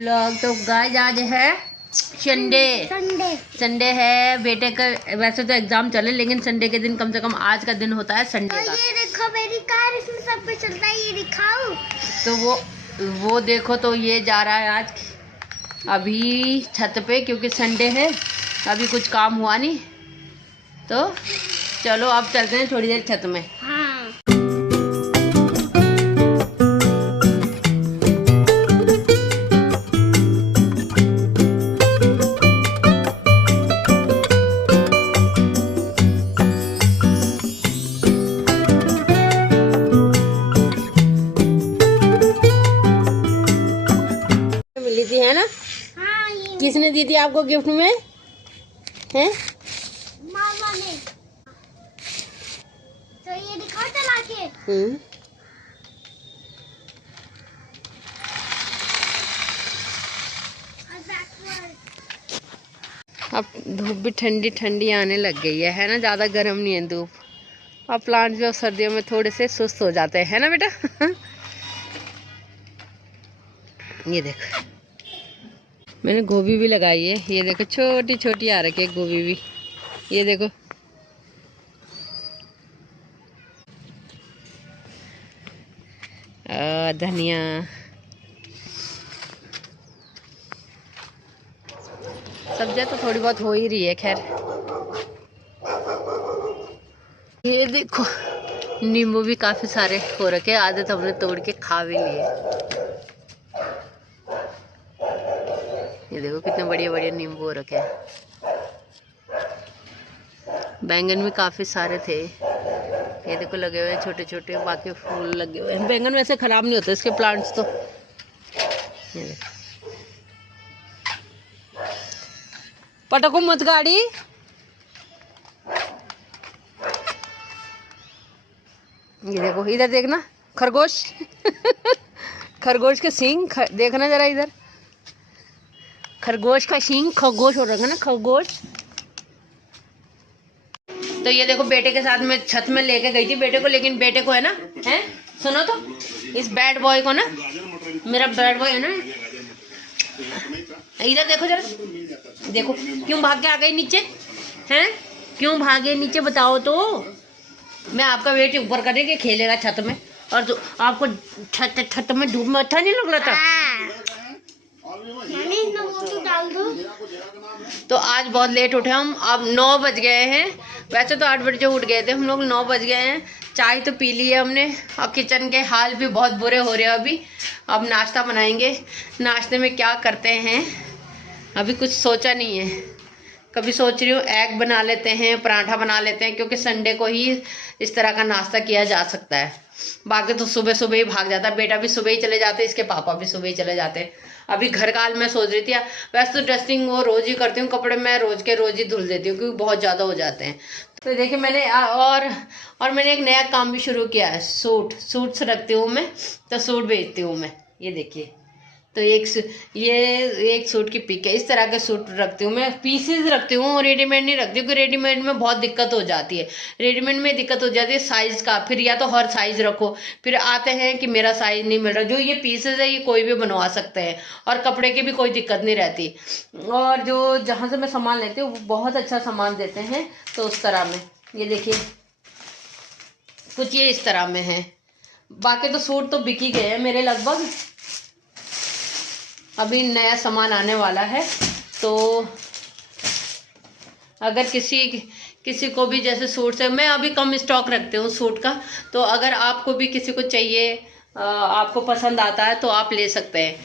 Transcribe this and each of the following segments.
लोग तो गाइस आज है संडे है बेटे का। वैसे तो एग्जाम चले लेकिन संडे के दिन कम से कम आज का दिन होता है संडे का। ये देखो मेरी कार, इसमें सब कुछ चलता है, ये दिखाओ। तो वो देखो तो ये जा रहा है आज अभी छत पे क्योंकि संडे है, अभी कुछ काम हुआ नहीं। तो चलो अब चलते हैं थोड़ी देर छत में। हाँ। मिली थी है ना? हाँ, किसने दी थी आपको गिफ्ट में? हैं? मामा ने। तो ये दिखाओ चला के। अब धूप भी ठंडी ठंडी आने लग गई है ना? ज़्यादा गर्म नहीं है धूप। अब प्लांट जो सर्दियों में थोड़े से सुस्त हो जाते हैं, है ना बेटा? ये देखो मैंने गोभी भी लगाई है, ये देखो छोटी छोटी आ रखी है गोभी भी, ये देखो। धनिया, सब्जियां तो थोड़ी बहुत हो ही रही है खैर। ये देखो नींबू भी काफी सारे हो रखे, आधे तो हमने तोड़ के खा भी लिए। ये देखो कितने बढ़िया बढ़िया नींबू हो रखे हैं। बैंगन भी काफी सारे थे, ये देखो लगे हुए हैं छोटे छोटे, बाकी फूल लगे हुए हैं। बैंगन वैसे खराब नहीं होते इसके प्लांट्स तो। ये देखो पटको मत गाड़ी। ये देखो इधर देखना, खरगोश। खरगोश के सींग देखना जरा इधर, खरगोश का सींग खरगोश हो रखा है ना, खरगोश। तो ये देखो बेटे के साथ में छत में लेके गई थी बेटे को, लेकिन बेटे को है ना, है सुनो तो, इस बैड बॉय को ना, मेरा बैड बॉय है ना, इधर देखो जरा, देखो क्यों भाग के आ गई नीचे, हैं क्यों भागे नीचे बताओ तो। मैं आपका वेट ऊपर करने के खेलेगा छत में, और तो आपको छत में धूप में अच्छा नहीं लग रहा था? डाल दो। तो आज बहुत लेट उठे हम, अब 9 बज गए हैं। वैसे तो 8 बजे उठ गए थे हम लोग, 9 बज गए हैं। चाय तो पी ली है हमने, और किचन के हाल भी बहुत बुरे हो रहे हैं अभी। अब नाश्ता बनाएंगे, नाश्ते में क्या करते हैं अभी कुछ सोचा नहीं है। कभी सोच रही हूँ एग बना लेते हैं, पराठा बना लेते हैं, क्योंकि संडे को ही इस तरह का नाश्ता किया जा सकता है। बाकी तो सुबह सुबह ही भाग जाता है, बेटा भी सुबह ही चले जाते, इसके पापा भी सुबह ही चले जाते। अभी घर का हाल मैं सोच रही थी, वैसे तो डस्टिंग वो रोज ही करती हूँ, कपड़े मैं रोज के रोज ही धुल देती हूँ क्योंकि बहुत ज़्यादा हो जाते हैं। तो देखिए मैंने और मैंने एक नया काम भी शुरू किया है, सूट्स रखती हूँ मैं, तो सूट बेचती हूँ मैं। ये देखिए, तो ये एक सूट की पिक है, इस तरह के सूट रखती हूँ मैं, पीसेस रखती हूँ, रेडीमेड नहीं रखती हूँ क्योंकि रेडीमेड में बहुत दिक्कत हो जाती है। रेडीमेड में दिक्कत हो जाती है साइज का, फिर या तो हर साइज रखो, फिर आते हैं कि मेरा साइज नहीं मिल रहा। जो ये पीसेस है ये कोई भी बनवा सकते हैं, और कपड़े की भी कोई दिक्कत नहीं रहती। और जो जहाँ से मैं सामान लेती हूँ वो बहुत अच्छा सामान देते हैं। तो उस तरह में ये देखिए कुछ ये इस तरह में है। बाकी तो सूट तो बिक ही गए हैं मेरे लगभग, अभी नया सामान आने वाला है। तो अगर किसी को भी जैसे सूट से, मैं अभी कम स्टॉक रखती हूँ सूट का, तो अगर आपको भी किसी को चाहिए, आपको पसंद आता है तो आप ले सकते हैं।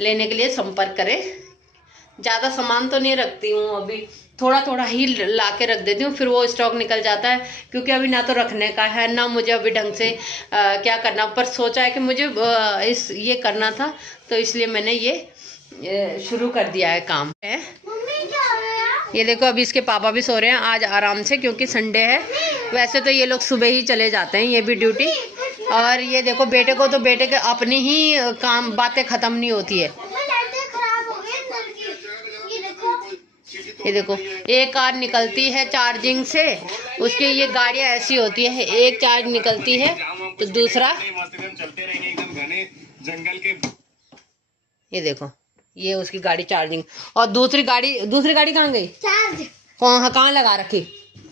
लेने के लिए संपर्क करें। ज़्यादा सामान तो नहीं रखती हूँ अभी, थोड़ा थोड़ा ही ला के रख देती हूँ, फिर वो स्टॉक निकल जाता है क्योंकि अभी ना तो रखने का है ना मुझे अभी ढंग से क्या करना। पर सोचा है कि मुझे ये करना था, तो इसलिए मैंने ये शुरू कर दिया है काम है। ये देखो अभी इसके पापा भी सो रहे हैं आज आराम से क्योंकि संडे है। वैसे तो ये लोग सुबह ही चले जाते हैं, ये भी ड्यूटी। और ये देखो बेटे को, तो बेटे के अपनी ही काम बातें खत्म नहीं होती है। ये देखो एक कार निकलती है चार्जिंग से, उसकी ये गाड़ियाँ ऐसी होती है, एक चार्ज निकलती है तो दूसरा। ये देखो ये उसकी गाड़ी चार्जिंग। और दूसरी गाड़ी कहाँ गई? चार्ज कहाँ लगा रखी?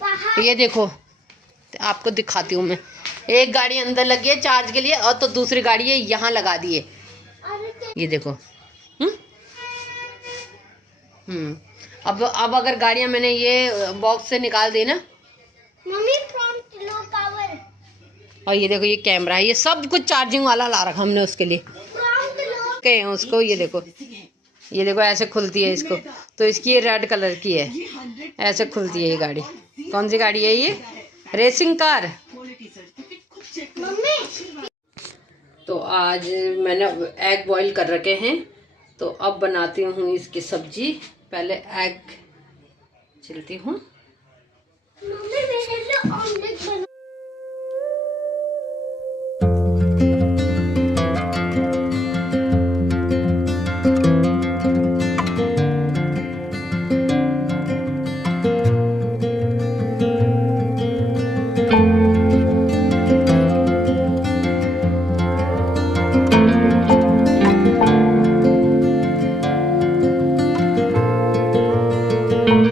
बाहर। ये देखो, आपको दिखाती हूँ मैं। एक गाड़ी अंदर लगी है चार्ज के लिए, और तो दूसरी गाड़ी है यहाँ लगा दी है। ये देखो। अब अगर गाड़ियाँ मैंने ये बॉक्स से निकाल दी ना। Mummy front low power. और ये देखो, ये कैमरा है, ये सब कुछ चार्जिंग वाला ला रखा हमने उसके लिए। फ्रंट लो के हैं उसको, ये देखो ऐसे खुलती है इसको। तो इसकी ये रेड कलर की है, ऐसे खुलती है ये गाड़ी। कौन सी गाड़ी है ये? Racing car. मम्मी। तो आज मैंने एग बॉईल कर रखे हैं, तो अब बनाती हूँ इसकी सब्जी। पहले एग छिलती हूँ। मम्मी मेरे लिए ऑमलेट बना।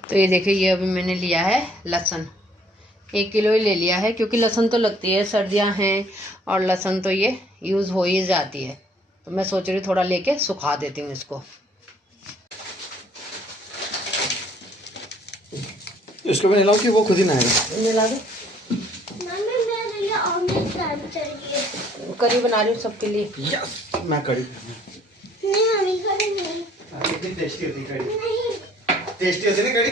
तो ये देखिए, ये अभी मैंने लिया है लहसुन। 1 किलो ही ले लिया है, क्योंकि लहसुन तो लगती है, सर्दियां हैं और लहसुन तो ये यूज़ हो ही जाती है। तो मैं सोच रही हूँ थोड़ा लेके सुखा देती हूँ इसको। इसको भी नहलाओ कि वो खुद ही नहाएगा? मिला दो। मम्मी मेरे लिए ऑमलेट करना चाहिए। करी बना रही हूँ सबके लिए। यस, मैं कड़ी। नहीं मम्मी करी नहीं। कितनी टेस्टी होती कड़ी? नहीं टेस्टी होती ना कड़ी?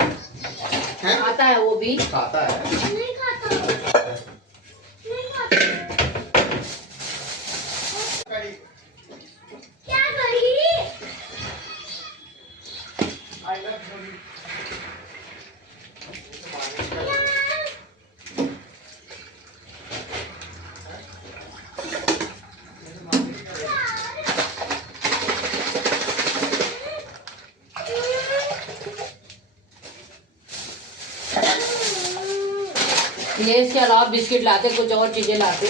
हैं? आता है वो भी। खाता है। नहीं खाता। नहीं खाता। कड़ी। क्या करी? आई लव कड़ी। ये इसके अलावा बिस्किट लाते, कुछ और चीजें लाते।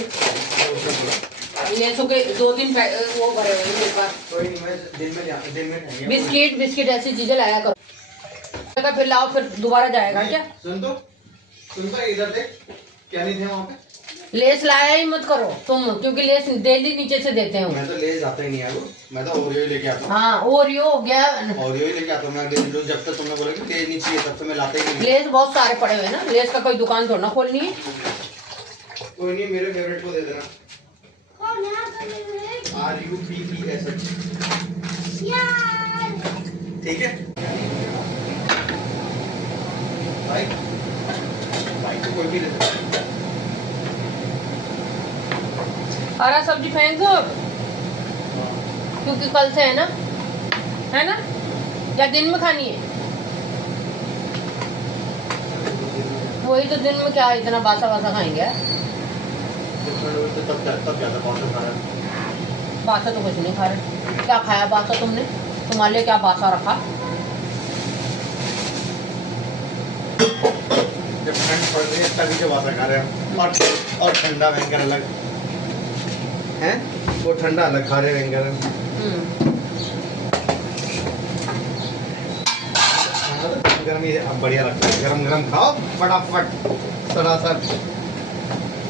ये तो के 2-3 वो भरे हुए हैं मेरे पास। कोई नहीं, मैं दिन में खाएंगे। बिस्किट ऐसी चीजें लाया करो। फिर लाओ, फिर दोबारा जाएगा क्या? सुन तो इधर देख, क्या नहीं थे वहाँ पे? लेस लाया ही मत करो तुम, क्योंकि लेस डेली नीचे से देते हैं। मैं तो ले जाता ही नहीं है वो, मैं तो ओरियो ही लेके आता हूँ। हाँ, ओरियो हो गया। ओरियो ही लेके आता हूँ मैं। जब तक तुमने बोला कि लेस नहीं चाहिए, तब तक मैं लाता ही नहीं। लेस बहुत सारे पड़े हुए हैं ना, लेस का कोई दुकान थोड़ा ना खोलनी है। कोई नहीं, मेरे फेवरेट को दे देना। कौन है फेवरेट? RUPPS। यार ठीक है भाई, तो कोई भी ले सकता। हरा सब्जी फेंक दो अब, क्योंकि कल से है ना, या दिन में खानी है? वही तो, दिन में क्या इतना बासा खाएंगे? तब ज्यादा बासा खा रहा है। बासा तो कुछ नहीं खा रहे। क्या खाया बासा तुमने? तुम्हारे लिए क्या बासा रखा? जब ठंड पड़ रही है तभी जो बासा खा रहे हैं, और ठंडा भयंकर अलग है। वो ठंडा अलग खा रहे भयंकर। गरम ही अब बढ़िया लगता है। गरम खाओ फटाफट, सरासर।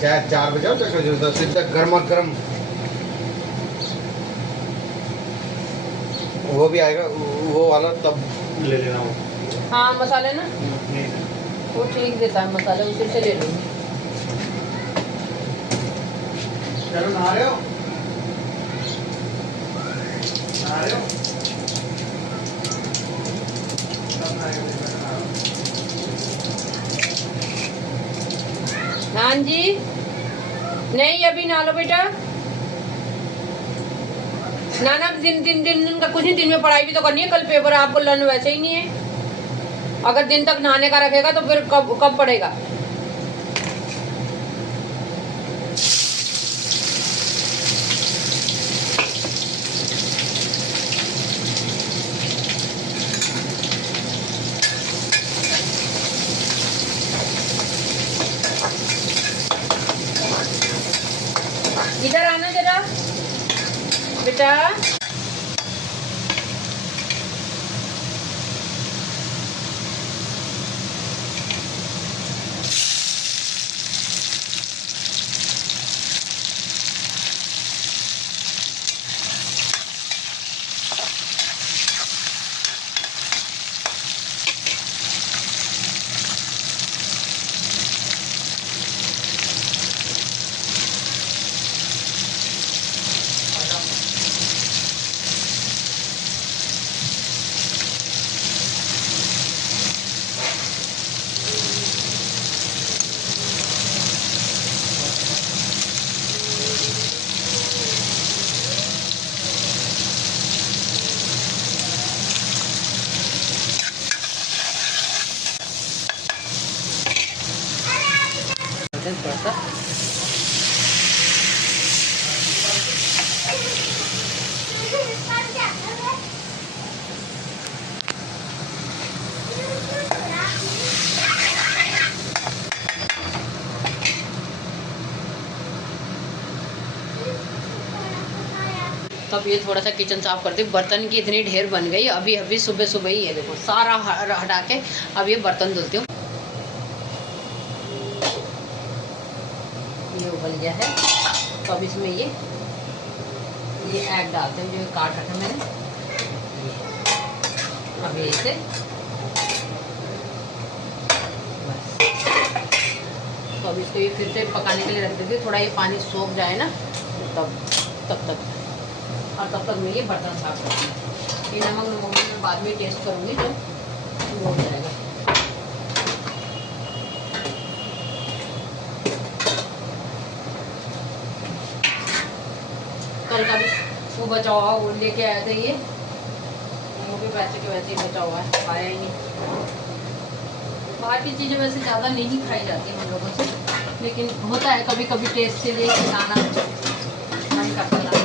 चाहे 4 बजे हो, चाहे 10 बजे तक गरम। वो भी आएगा वो वाला, तब ले लेना वो। हाँ, मसाले ना वो ठीक देता है मसाले, उसी से ले लूँगी। चलो, नहा रहे हो? हाँ जी, नहीं अभी ना लो बेटा। ना दिन का कुछ नहीं, दिन में पढ़ाई भी तो करनी है। कल पेपर है, आपको लर्न वैसे ही नहीं है। अगर दिन तक नहाने का रखेगा तो फिर कब पढ़ेगा? इधर आना जरा बेटा। अब ये थोड़ा सा किचन साफ करती हूँ। बर्तन की इतनी ढेर बन गई, अभी अभी सुबह सुबह ही है, देखो सारा हटा के अब ये बर्तन धुलती हूँ। ये उबल गया है, तो अब इसमें ये ऐग डालते हैं जो काट रखे मैंने। अब ये इसे बस, तो अब इसको ये फिर से पकाने के लिए रख देती हूँ। थोड़ा ये पानी सूख जाए ना तब तक, और तब तक मैं ये बर्तन साफ करती हूँ। ये नमक मैं बाद में टेस्ट करूँगी जब वो हो जाएगा। कल का भी वो बचा हुआ वो लेके आया था, ये वो भी वैसे के वैसे ही बचा हुआ है, खाया ही नहीं। बाहर की चीज़ें वैसे ज़्यादा नहीं खाई जाती हम लोगों से, लेकिन होता है कभी कभी टेस्ट के लिए खिलाना मन करता है।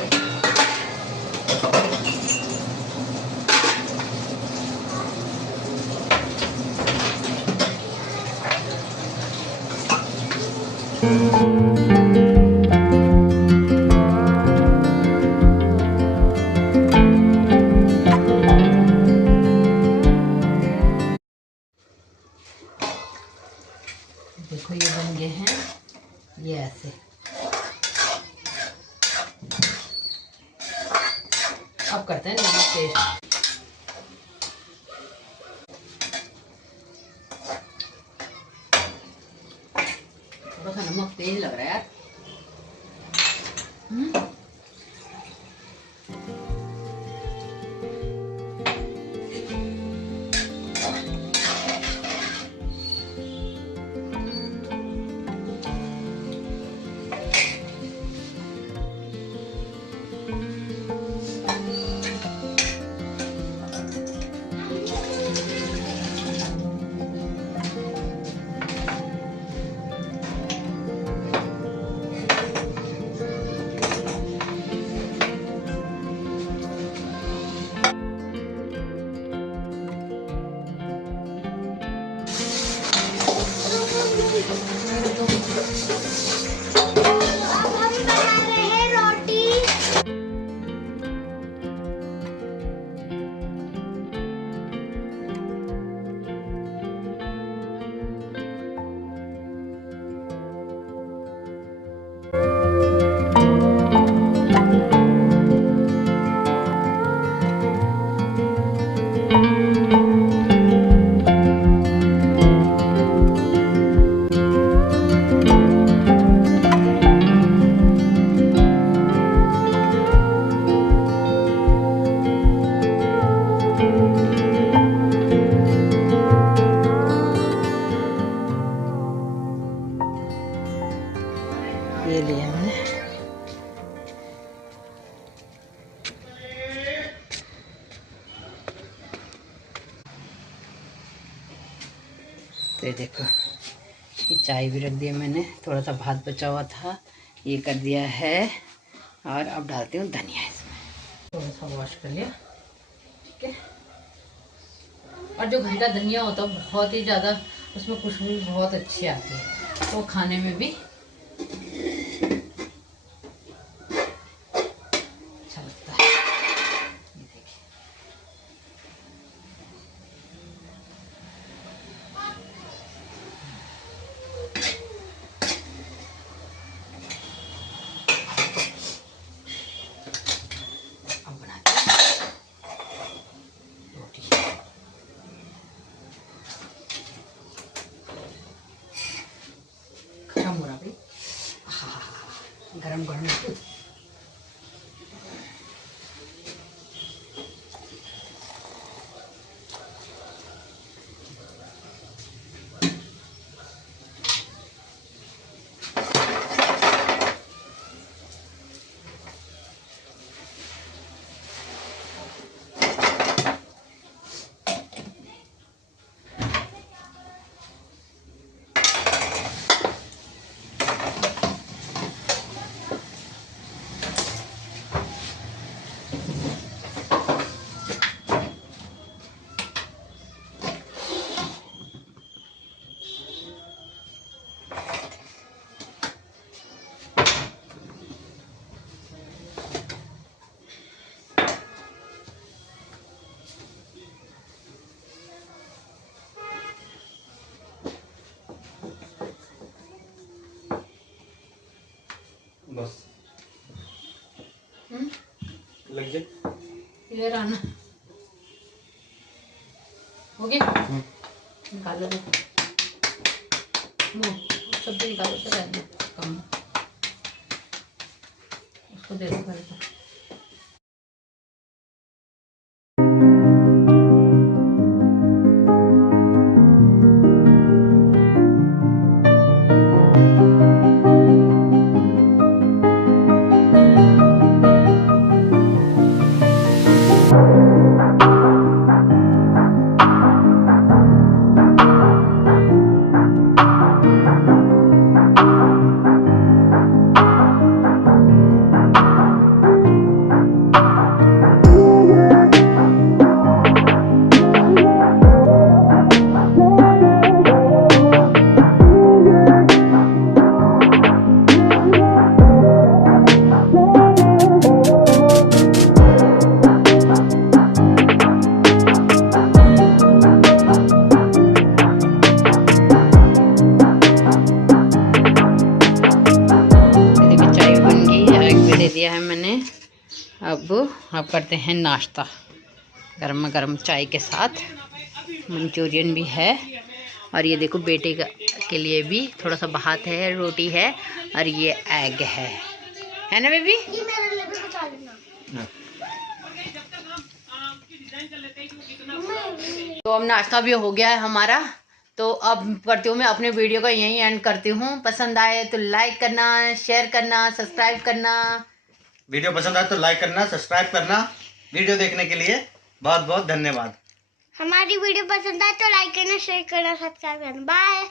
देखो ये बन गए हैं, ये ऐसे। अब करते हैं नमक टेस्ट। थोड़ा सा नमक तेज लग रहा है यार। ये लिया मैंने। तो देखो ये चाय भी रख दिया मैंने, थोड़ा सा भात बचा हुआ था ये कर दिया है, और अब डालती हूँ धनिया इसमें। थोड़ा सा वॉश कर लिया, ठीक है। और जो घर का धनिया होता है बहुत ही ज़्यादा, उसमें खुशबू बहुत अच्छी आती है, तो खाने में भी अच्छा लगता है। ये देखिए, अब बनाते हैं रोटी। गरम हो रहा भाई, गरम गरम। फिर आना। हो गया? निकालो दो। सब्जी निकालो तो रहने दो, कम उसको दे दो पहले तो। दिया है मैंने। अब करते हैं नाश्ता गर्मा गर्म चाय के साथ। मंचूरियन भी है और ये देखो बेटे के लिए भी थोड़ा सा भात है, रोटी है और ये एग है ना बेबी? ये मेरे लिए भी बचा लेना। तो अब नाश्ता भी हो गया है हमारा। तो अब करती हूँ मैं अपने वीडियो का यहीं एंड करती हूँ। पसंद आए तो लाइक करना, शेयर करना, सब्सक्राइब करना। वीडियो पसंद आए तो लाइक करना, सब्सक्राइब करना। वीडियो देखने के लिए बहुत बहुत धन्यवाद। हमारी वीडियो पसंद आए तो लाइक करना, शेयर करना, सब्सक्राइब करना। बाय।